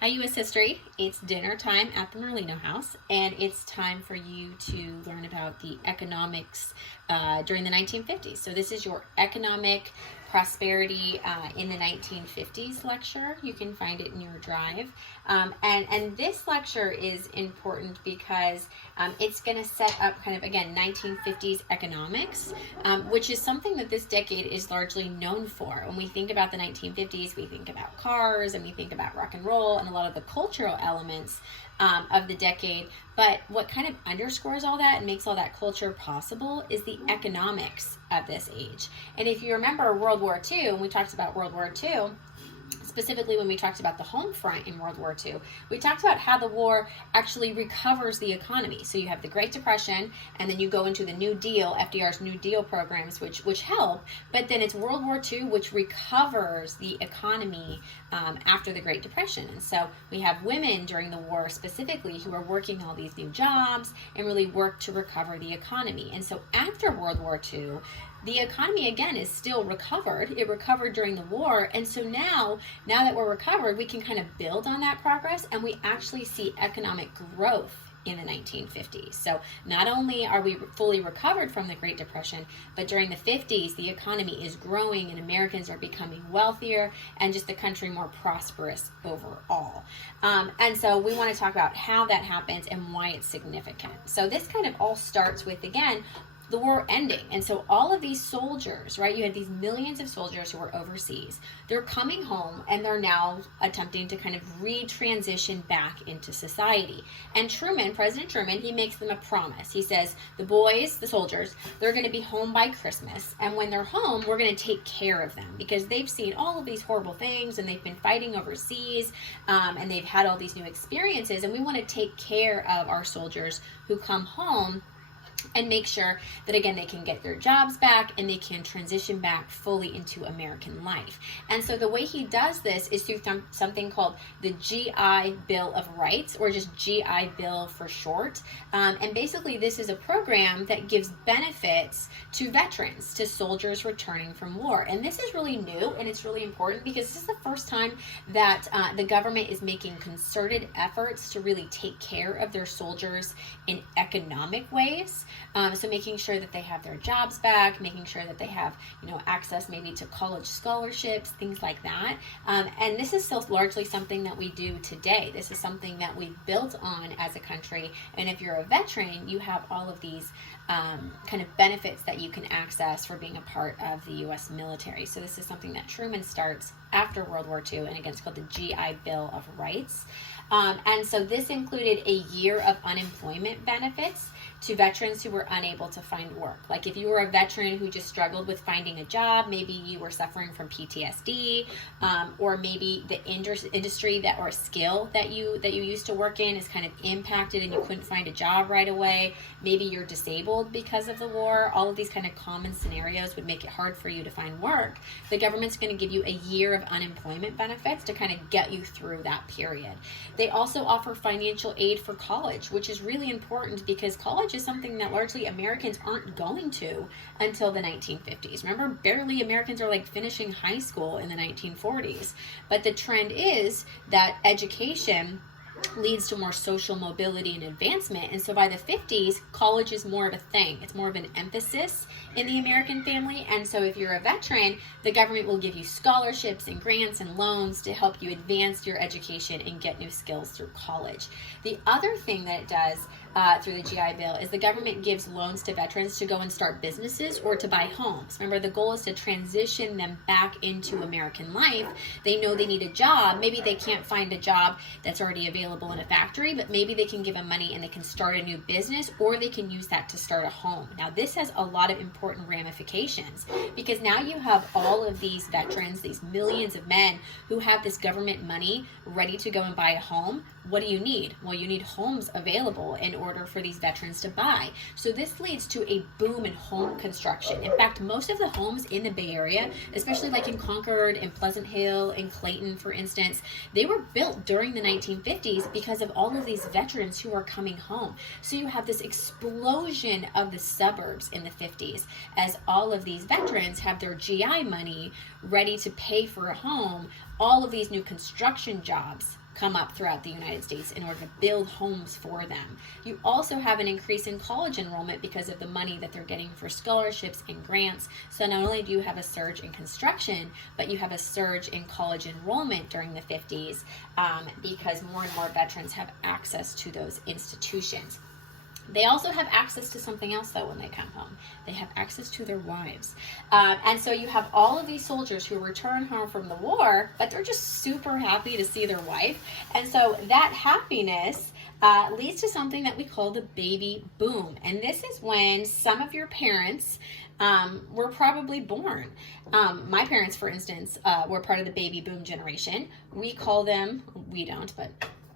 Hi, U.S. History. It's dinner time at the Merlino House, and it's time for you to learn about the economics during the 1950s. So this is your economic prosperity in the 1950s lecture. You can find it in your drive. And this lecture is important because it's going to set up kind of, again, 1950s economics, which is something that this decade is largely known for. When we think about the 1950s, we think about cars and we think about rock and roll and a lot of the cultural elements of the decade. But what kind of underscores all that and makes all that culture possible is the economics of this age. And if you remember World War II, when we talked about World War II, specifically when we talked about the home front in World War II, we talked about how the war actually recovers the economy. So you have the Great Depression, and then you go into the New Deal, FDR's New Deal programs, which help, but then it's World War II, which recovers the economy after the Great Depression. And so we have women during the war specifically who are working all these new jobs and really work to recover the economy. And so after World War II, the economy, again, is still recovered. It recovered during the war. And so now that we're recovered, we can kind of build on that progress, and we actually see economic growth in the 1950s. So not only are we fully recovered from the Great Depression, but during the 50s, the economy is growing and Americans are becoming wealthier and just the country more prosperous overall. And so we want to talk about how that happens and why it's significant. So this kind of all starts with, again, the war ending. And so all of these soldiers, right, you had these millions of soldiers who were overseas. They're coming home and they're now attempting to kind of retransition back into society. And Truman, President Truman, he makes them a promise. He says, the boys, the soldiers, they're going to be home by Christmas. And when they're home, we're going to take care of them because they've seen all of these horrible things and they've been fighting overseas and they've had all these new experiences. And we want to take care of our soldiers who come home and make sure that, again, they can get their jobs back and they can transition back fully into American life. And so the way he does this is through something called the GI Bill of Rights, or just GI Bill for short. And basically this is a program that gives benefits to veterans, to soldiers returning from war. And this is really new and it's really important because this is the first time that the government is making concerted efforts to really take care of their soldiers in economic ways. So making sure that they have their jobs back, making sure that they have, access maybe to college scholarships, things like that. And this is still largely something that we do today. This is something that we've built on as a country. And if you're a veteran, you have all of these kind of benefits that you can access for being a part of the U.S. military. So this is something that Truman starts after World War II, and again, it's called the GI Bill of Rights. And so this included a year of unemployment benefits to veterans who were unable to find work. Like if you were a veteran who just struggled with finding a job, maybe you were suffering from PTSD, or maybe the industry that or skill that you used to work in is kind of impacted and you couldn't find a job right away. Maybe you're disabled because of the war. All of these kind of common scenarios would make it hard for you to find work. The government's going to give you a year of unemployment benefits to kind of get you through that period. They also offer financial aid for college, which is really important because college is something that largely Americans aren't going to until the 1950s. Remember, barely Americans are like finishing high school in the 1940s. But the trend is that education leads to more social mobility and advancement. And so by the 50s, college is more of a thing. It's more of an emphasis in the American family. And so if you're a veteran, the government will give you scholarships and grants and loans to help you advance your education and get new skills through college. The other thing that it does through the GI Bill is the government gives loans to veterans to go and start businesses or to buy homes. Remember, the goal is to transition them back into American life. They know they need a job. Maybe they can't find a job that's already available in a factory, but maybe they can give them money and they can start a new business, or they can use that to start a home. Now, this has a lot of important ramifications because now you have all of these veterans, these millions of men who have this government money ready to go and buy a home. What do you need? Well, you need homes available in order for these veterans to buy. So this leads to a boom in home construction. In fact, most of the homes in the Bay Area, especially like in Concord and Pleasant Hill and Clayton, for instance, they were built during the 1950s because of all of these veterans who are coming home. So you have this explosion of the suburbs in the 50s as all of these veterans have their GI money ready to pay for a home all of these new construction jobs come up throughout the United States in order to build homes for them. You also have an increase in college enrollment because of the money that they're getting for scholarships and grants. So not only do you have a surge in construction, but you have a surge in college enrollment during the 50s because more and more veterans have access to those institutions. They also have access to something else, though, when they come home. They have access to their wives. And so you have all of these soldiers who return home from the war, but they're just super happy to see their wife. And so that happiness leads to something that we call the baby boom. And this is when some of your parents were probably born. My parents, for instance, were part of the baby boom generation. We call them, we don't, but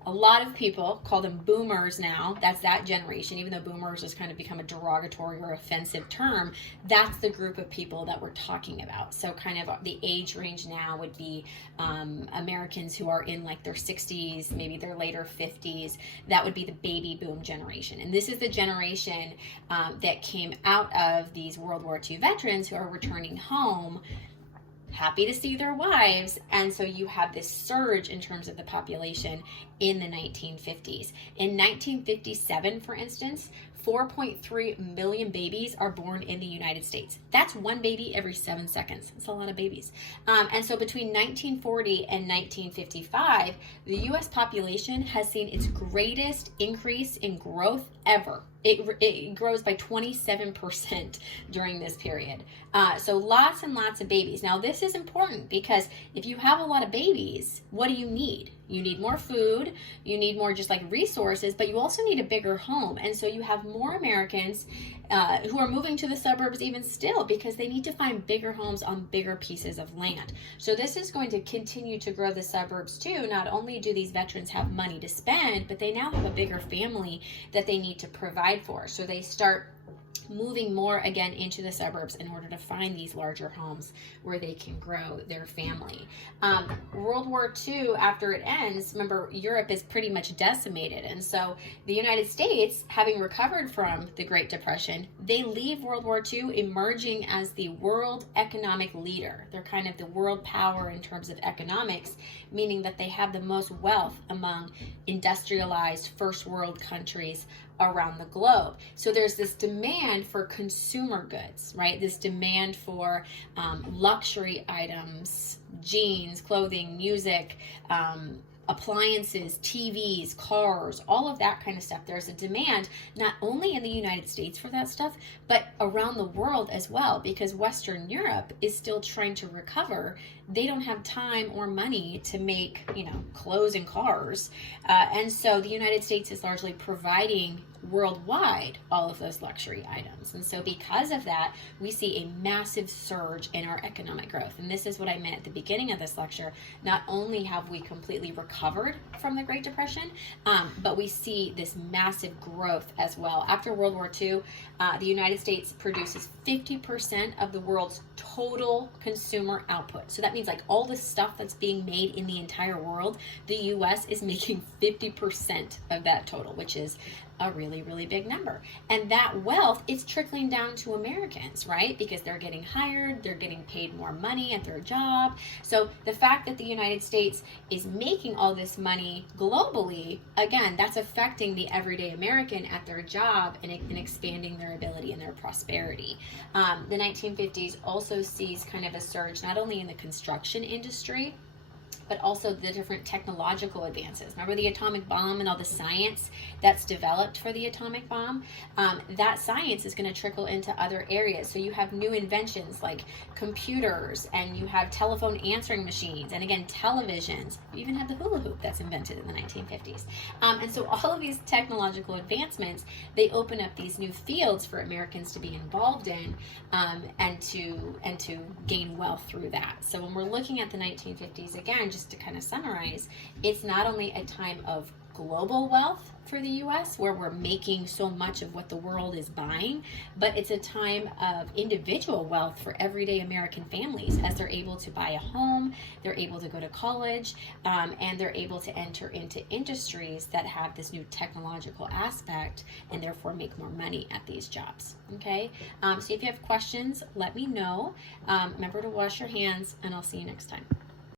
a lot of people call them boomers now. That's that generation, even though boomers has kind of become a derogatory or offensive term. That's the group of people that we're talking about. So kind of the age range now would be Americans who are in like their 60s, maybe their later 50s. That would be the baby boom generation. And this is the generation that came out of these World War II veterans who are returning home, happy to see their wives, and so you have this surge in terms of the population in the 1950s. In 1957, for instance, 4.3 million babies are born in the United States. That's one baby every 7 seconds. That's a lot of babies. And so between 1940 and 1955, the U.S. population has seen its greatest increase in growth ever. It grows by 27% during this period. So lots and lots of babies. Now this is important because if you have a lot of babies, what do you need? You need more food, you need more just like resources, but you also need a bigger home. And so you have more Americans who are moving to the suburbs even still because they need to find bigger homes on bigger pieces of land. So this is going to continue to grow the suburbs too. Not only do these veterans have money to spend, but they now have a bigger family that they need to provide for. So they start moving more again into the suburbs in order to find these larger homes where they can grow their family. World War II, after it ends, remember, Europe is pretty much decimated. And so the United States, having recovered from the Great Depression, they leave World War II emerging as the world economic leader. They're kind of the world power in terms of economics, meaning that they have the most wealth among industrialized first world countries around the globe. So there's this demand for consumer goods, right? This demand for luxury items, jeans, clothing, music, appliances, TVs, cars, all of that kind of stuff. There's a demand not only in the United States for that stuff, but around the world as well, because Western Europe is still trying to recover. They don't have time or money to make, clothes and cars. And so the United States is largely providing worldwide all of those luxury items. And so because of that, we see a massive surge in our economic growth. And this is what I meant at the beginning of this lecture. Not only have we completely recovered from the Great Depression, but we see this massive growth as well. After World War II, the United States produces 50% of the world's total consumer output. So that means like all the stuff that's being made in the entire world, the US is making 50% of that total, which is a really, really big number. And that wealth is trickling down to Americans, right? Because they're getting hired, they're getting paid more money at their job. So the fact that the United States is making all this money globally, again, that's affecting the everyday American at their job and expanding their ability and their prosperity. The 1950s also sees kind of a surge, not only in the construction industry, but also the different technological advances. Remember the atomic bomb and all the science that's developed for the atomic bomb? That science is going to trickle into other areas. So you have new inventions like computers, and you have telephone answering machines, and again, televisions. You even have the hula hoop that's invented in the 1950s. And so all of these technological advancements, they open up these new fields for Americans to be involved in and to gain wealth through that. So when we're looking at the 1950s, again, just to kind of summarize, it's not only a time of global wealth for the US, where we're making so much of what the world is buying, but it's a time of individual wealth for everyday American families as they're able to buy a home, they're able to go to college, and they're able to enter into industries that have this new technological aspect and therefore make more money at these jobs. Okay, so if you have questions, let me know. Remember to wash your hands, and I'll see you next time.